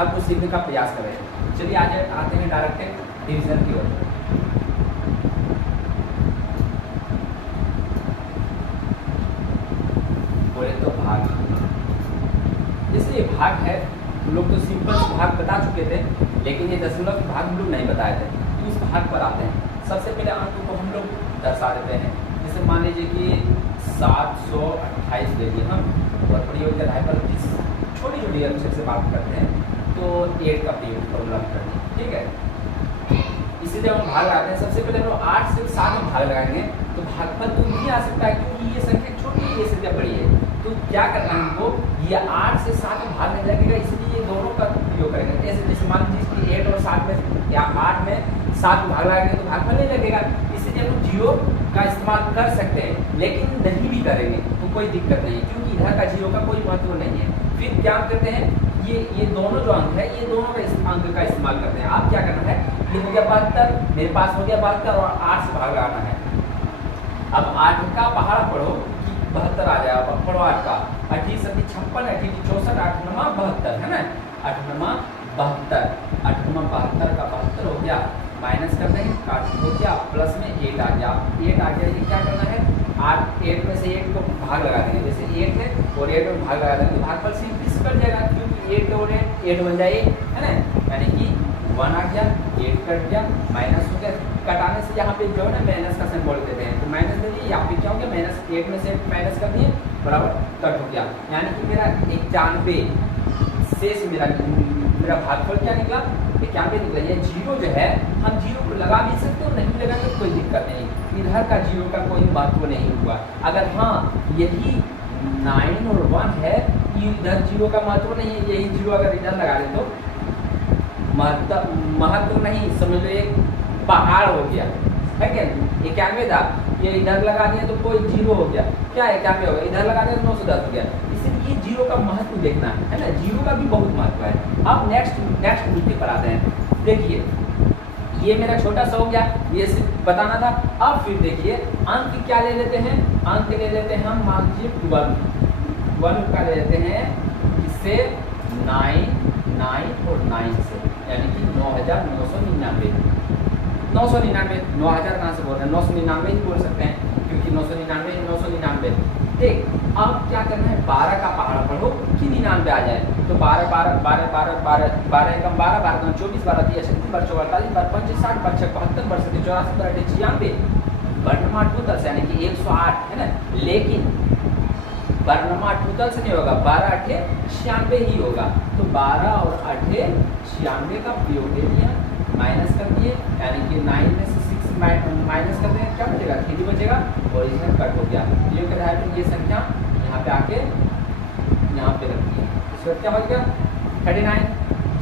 भाग को सीखने का प्रयास कर रहे हैं। चलिए आज आते हैं डायरेक्ट डिवीजन की ओर। बोले तो भाग, जैसे ये भाग है, हम लोग तो सिंपल भाग बता चुके थे, लेकिन ये दशमलव भाग हम लोग नहीं बताए थे। तो इस भाग पर आते हैं। सबसे पहले अंक को हम लोग दर्शा देते हैं। जैसे मान लीजिए कि 728 ले लिए हम, और प्रयोग के आधार पर छोटी छोटी अक्षर से बात करते हैं, तो 8 का प्रयोग फॉर्मूला करते हैं, ठीक है। इसीलिए हम भाग लगाते हैं। सबसे पहले हम लोग 8 से 7 में भाग लगाएंगे, तो भागफल तो नहीं आ सकता है, क्योंकि ये संख्या छोटी है, ये संख्या बड़ी है। तो क्या करना है हमको, ये 8 से 7 में भाग नहीं लगेगा, इसलिए ये दोनों का प्रयोग करेंगे। जैसे मान लीजिए कि 8 और 7 में या 8 में 7 में भाग लगाएंगे तो भागफल नहीं लगेगा, इसलिए हम 0 का इस्तेमाल कर सकते हैं, लेकिन नहीं भी करेंगे तो कोई दिक्कत नहीं है, क्योंकि इधर का 0 का कोई महत्व नहीं है। फिर क्या करते हैं, ये दोनों जो अंक है, ये दोनों का अंक का इस्तेमाल करते हैं। आप क्या करना है, ये हो गया 72, मेरे पास हो गया 72 और 8 से भाग लगाना है। अब 8 का पहाड़ा पढ़ो कि 72 आ जाएगा, पढ़ो 8 का 80 सती 56, 80 64, 8 9 72, है ना, 8 9 72, 8 9 72 का 72 हो गया, माइनस कर देंगे, काट हो गया, प्लस में 8 आ गया। 8 आ गया, ये क्या करना है, 8 में से 8 को भाग लगा देंगे। जैसे 8 है और 8 में भाग लगा देंगे तो भागफल सिंपल से कट जाएगा, क्योंकि 8 और 8 बन जाए, है ना, यानी कि 1 आ गया, 8 कट गया, माइनस हो गया। कटाने से यहाँ पे जो है ना माइनस का सिंबल देते हैं, तो माइनस दे दिए, यहाँ पे क्या हो गया, माइनस 8 में से माइनस कर दिए, बराबर कट हो गया। यानी कि मेरा 91 शेष मेरा भागफल क्या निकला, 91 निकला। ये 0 जो है, हम 0 को लगा भी सकते हो, नहीं लगाएंगे तो कोई दिक्कत नहीं, इधर का 0 का कोई महत्व नहीं हुआ। अगर हाँ यही 9 और 1 है, इधर 0 का महत्व नहीं है, यही 0 अगर इधर लगा दे तो महत्व नहीं, समझ लो एक पहाड़ हो गया, है क्या। 91 था, ये इधर लगा दिया तो कोई 0 हो गया, क्या 91 हो गया, इधर लगा दिया तो 910 हो गया। इसलिए 0 का महत्व देखना है ना, 0 का भी बहुत महत्व है। अब नेक्स्ट मुद्दे पर आते हैं। देखिए ये मेरा छोटा सा हो गया, ये सिर्फ बताना था। अब फिर देखिए अंक क्या ले लेते हैं, अंक ले लेते हैं हम, मान लीजिए 12 का ले लेते हैं, इससे 9 और 9 से, यानी कि 9999। 9000 कहाँ से बोल रहे हैं, 999 ही बोल सकते हैं, क्योंकि 999 ठीक। अब क्या करना है, 12 का पहाड़ा पढ़ो कि 99 आ जाए, तो 12 12 12 12 12 12 एकम 12 12 2 24 12 3 36 12 44 48 12 5 60 12 6 72 12 7 84 12 96 वर्णमा टोटल यानी कि 108, है ना। लेकिन वर्णमा टोटल से नहीं होगा, 12 8 96 ही होगा, तो 12 और 8 96 का प्रयोग दे दिया, माइनस कर दिए, यानी कि 9 में से 6 माइनस कर देंगे, क्या बचेगा, 3 बचेगा, और इसमें कट हो गया। ये कह रहा है कि ये संख्या यहाँ पे आके यहाँ पे रखती है, इसका क्या हो गया 39,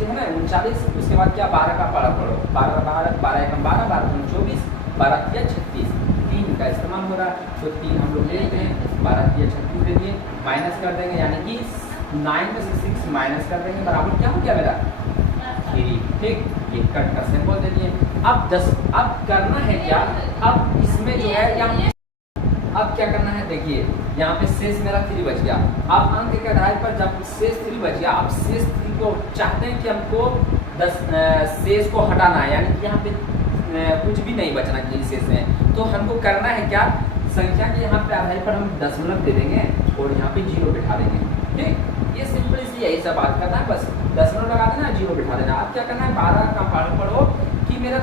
है ना, 39। उसके बाद क्या, 12 का पहाड़ा पढ़ो, 12 12 एकम 12 12 2 24 12 3 36, 3 का इस्तेमाल हो रहा है, तो 3 हम लोग ले लेते हैं, 12 3 36 दे दिए, माइनस कर देंगे, यानी कि 9 में से 6 माइनस कर देंगे, बराबर क्या हो गया मेरा 3, ठीक। ये कट का सिंबल दे दिए। अब करना है क्या, अब इसमें जो है अब क्या करना है, देखिए यहाँ पे शेष मेरा 3 बच गया। अब अंक के आधार पर जब शेष 3 बच गया, अब शेष 3 को चाहते हैं कि हमको शेष को हटाना है, यानी कि यहाँ पे कुछ भी नहीं बचना चाहिए शेष में। तो हमको करना है क्या, संख्या के यहाँ पे आधार पर हम दशमलव दे देंगे और यहाँ पे 0 बिठा देंगे, ठीक। ये सिंपल सी यही सब बात करना है, बस दशमलव लगा देना, 0 बिठा देना। अब क्या करना है, 12 का पहाड़ा पढ़ो कि मेरा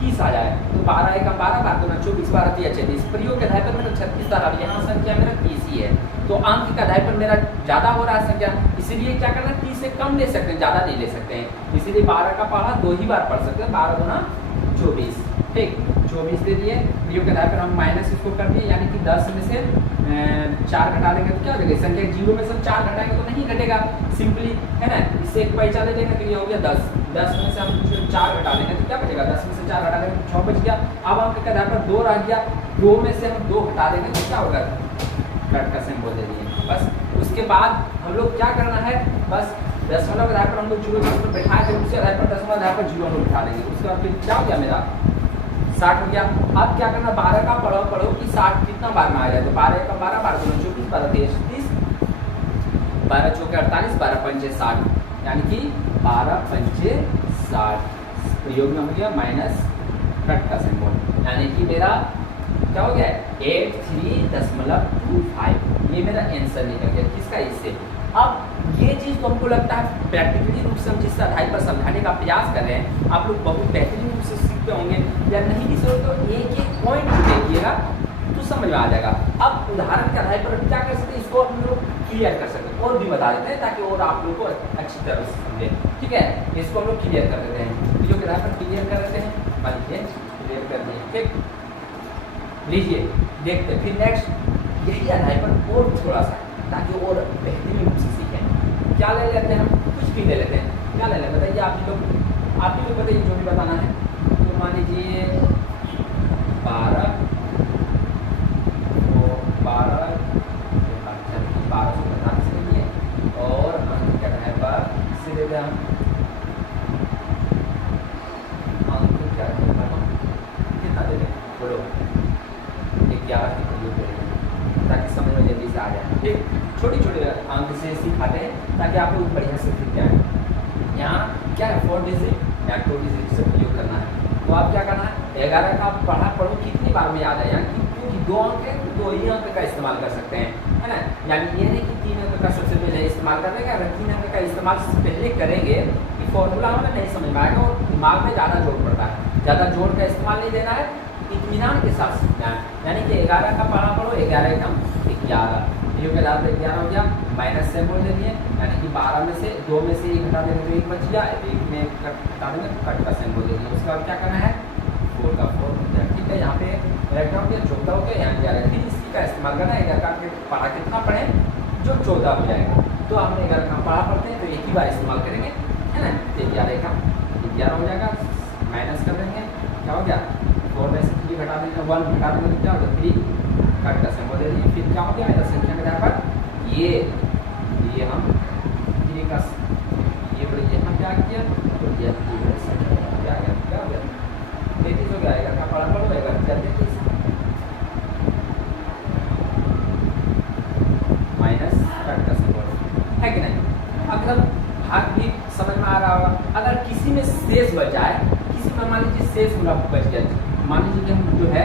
30 आ जाए, तो 12 एकम 12 12 2 24 12 3 36, प्रयोग के आधार पर मेरा 36 आ रहा है, यहाँ संख्या मेरा 30 ही है, तो अंक के आधार पर मेरा ज़्यादा हो रहा है संख्या, इसीलिए क्या करना है, 30 से कम ले सकते हैं, ज़्यादा नहीं ले सकते हैं, इसीलिए 12 का पहाड़ा 2 ही बार पढ़ सकते हैं, 12 गुना 24, ठीक। 24 दे दिए, प्रयोग के आधार पर हम माइनस इसको कर दिए, यानी कि 10 में से 4 घटा देंगे तो क्या हो जाएगा, संख्या 0 में से 4 घटाएंगे तो नहीं घटेगा, सिंपली, है ना। इससे एक पैसा ले लेंगे तो ये हो गया 10, 10 में से हम 4 घटा देंगे तो क्या बचेगा, 10 में से 4 घटा देंगे तो 6 बच गया। अब अंक के आधार पर 2 रह गया, 2 में से हम 2 घटा देंगे तो क्या होगा, कट का सिंबल दे दिए, बस। उसके बाद हम लोग क्या करना है, बस दशमलव के आधार पर हम लोग 0 बैठाए थे, उसके आधार पर दशमलव आधार पर 0 हम लोग बिठा देंगे। उसके बाद फिर क्या हो गया मेरा 60 हो गया। अब क्या करना, 12 का पढ़ो कि 60 कितना बार में आ जाए, तो 12 का 12 12 2 24 12 23 30 12 चौके 48 12 पंचे 60, यानी कि 12 पंचे 60, प्रयोग में हो गया माइनस कट का सिंबल, यानी कि मेरा क्या हो गया 83.25, ये मेरा आंसर निकल गया किसका, इससे। अब ये चीज़ तो हमको लगता है प्रैक्टिकली रूप से हम जिस अध्याय पर समझाने का प्रयास कर रहे हैं, आप लोग बहुत बेहतरीन रूप से सीखते होंगे, या नहीं भी सीखते तो एक एक पॉइंट देखिएगा तो समझ में आ जाएगा। अब उदाहरण के आधार पर क्या कर सकते हैं, इसको हम लोग क्लियर कर सकते हैं और भी बता देते हैं ताकि और आप लोग को अच्छी तरह से समझे, ठीक है। इसको हम लोग क्लियर कर देते हैं, वीडियो के आधार पर क्लियर कर देते हैं, मान लीजिए क्लियर कर दिए, ठीक। लीजिए देखते फिर नेक्स्ट यही अध्याय पर और थोड़ा सा, ताकि और बेहतरीन रूप से सीखें। क्या ले लेते हैं हम, कुछ भी ले लेते हैं, क्या ले लेते हैं बताइए आप लोग बताइए जो भी बताना है। तो मान लीजिए 12 से 45 से लिए और अंक क्या है पर से दे दें अंक क्या है कितना दे दें, बोलो 11 की प्रयोग करेंगे ताकि समझ में जल्दी से आ जाए, ठीक। छोटे छोटे अंक से सिखाते हैं ताकि आप लोग बढ़िया से सीख जाए। यहाँ क्या है 4 डिजिट या 2 डिजिट से प्रयोग करना है, तो आप क्या करना है 11 का पढ़ो कितनी बार में याद आए, क्योंकि 2 अंक है तो 2 ही अंक का इस्तेमाल कर सकते हैं, है ना। यानी ये नहीं कि 3 अंक का सबसे पहले इस्तेमाल करने का, अगर 3 अंक का इस्तेमाल पहले करेंगे कि फॉर्मूला हमें नहीं समझ में आएगा और दिमाग में ज़्यादा जोर पड़ता है, ज़्यादा जोर का इस्तेमाल नहीं देना है, इत्मीनान के साथ सीखना है। यानी कि 11 का पढ़ा पढ़ो 11 एकदम 11, ये के लाभ 11 हो गया, माइनस सिंबल दे दिए, यानी कि 12 में से 2 में से 1 घटा देंगे तो 1 बच गया, 1 में घटा देंगे तो कट का सिंबल दे दिए। उसके बाद क्या करना है 4 का 4 हो गया, ठीक है। यहाँ पे रखना हो गया 14 हो गया, यहाँ 11, फिर इसी का इस्तेमाल करना है 11 का पढ़ा कितना पढ़े जो 14 हो जाएगा, तो हमने 11 का पढ़ा पढ़ते हैं तो एक ही बार इस्तेमाल करेंगे, है ना। तो 11 का 11 हो जाएगा, माइनस कर देंगे, क्या हो गया 4 में से 3 घटा देंगे, 1 घटा देंगे तो क्या हो गया 3, कट का सिंबल दे दिए। फिर क्या हो गया संख्या के आधार पर ये हम 3 का ये बड़े यहाँ क्या किया तो ये 3 संख्या क्या गया, क्या हो गया 33 हो गया, 11 का पढ़ा पढ़ो 11 33 माइनस कट का सिंबल है कि नहीं। अगर भाग भी समझ में आ रहा होगा, अगर किसी में शेष बच जाए, किसी में मान लीजिए शेष पूरा बच गया, मान लीजिए कि हम जो है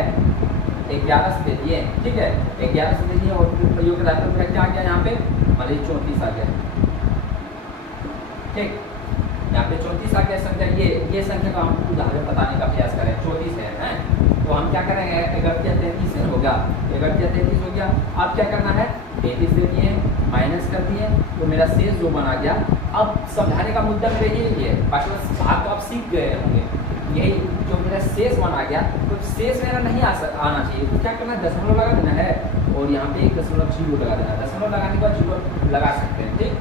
11 से दे दिए, ठीक है 11 से दे दिए और प्रयोग के आधार पर क्या आ गया यहाँ पे मान लीजिए 34 आ गया, ठीक। यहाँ पे 34 आ गया संख्या, ये संख्या का हम उदाहरण बताने का प्रयास करें 34 है, तो हम क्या करेंगे 33 हो गया, 33 हो गया। अब क्या करना है 33 दे दिए माइनस कर दिए तो मेरा शेष जो बना गया। अब समझाने का मुद्दा मेरा यही है, बाकी भाग तो आप सीख गए होंगे, यही जो मेरा शेष बना गया तो शेष मेरा नहीं आना चाहिए, तो क्या करना है दशमलव लगा देना है और यहाँ पे 1.0 लगा देना है, दशमलव लगाने के बाद 0 लगा सकते हैं, ठीक।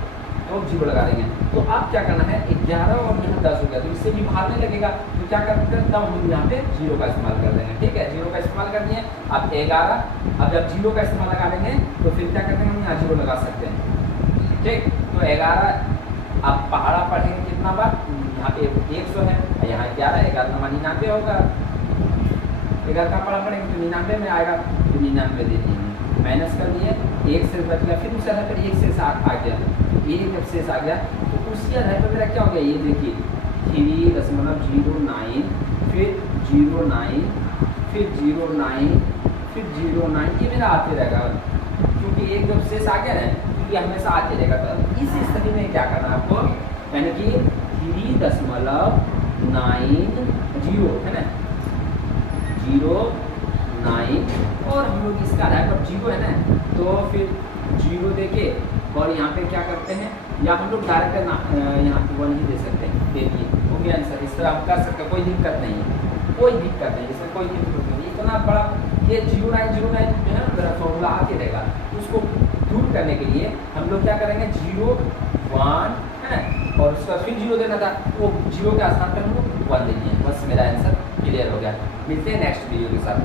तो 0 लगा देंगे, तो अब क्या करना है 11 और यहाँ 10 हो गया तो इससे भी भागने लगेगा, तो क्या करते हैं तब हम यहाँ पे 0 का इस्तेमाल कर देंगे, ठीक है 0 का इस्तेमाल कर दिए। अब 11 अब जब 0 का इस्तेमाल लगा देंगे तो फिर क्या करते हैं हम यहाँ 0 लगा सकते हैं, ठीक। तो 11 अब पहाड़ा पढ़ेंगे कितना बार, यहाँ पे 100 है, यहाँ 11 नमा 99 होगा, 11 का पढ़ा पड़ेंगे तो 99 में आएगा, तो 99 दे दिए माइनस कर दिए, 1 से बच गया, फिर उस आधार पर 1 से 7 आ गया, 1 जब शेष आ गया तो उसी आधार पर मेरा क्या हो गया ये देखिए 3.09 फिर 09 फिर 09 फिर 09, ये मेरा आते रहेगा क्योंकि 1 जब शेष आ गया ना क्योंकि हमेशा आते रहेगा। तो इस स्थिति में क्या करना है आपको, यानी कि 3.90 है ना 09 और हम लोग इसका आधार पर 0 है ना तो फिर 0 देके और यहाँ पे क्या करते हैं या हम लोग डायरेक्ट यहाँ पे 1 ही दे सकते हैं, देखिए हो गया आंसर। इस तरह आप कर सकते हैं, कोई दिक्कत नहीं है, कोई दिक्कत नहीं, इसमें कोई दिक्कत नहीं। इतना बड़ा ये 0909 जो है ना मेरा फॉर्मूला आते रहेगा, उसको दूर करने के लिए हम लोग क्या करेंगे 0 1 है और उसका फिर 0 देना था, वो 0 के स्थान पर हम लोग 1 दे दिए, बस मेरा आंसर क्लियर हो गया। मिलते हैं नेक्स्ट वीडियो के साथ।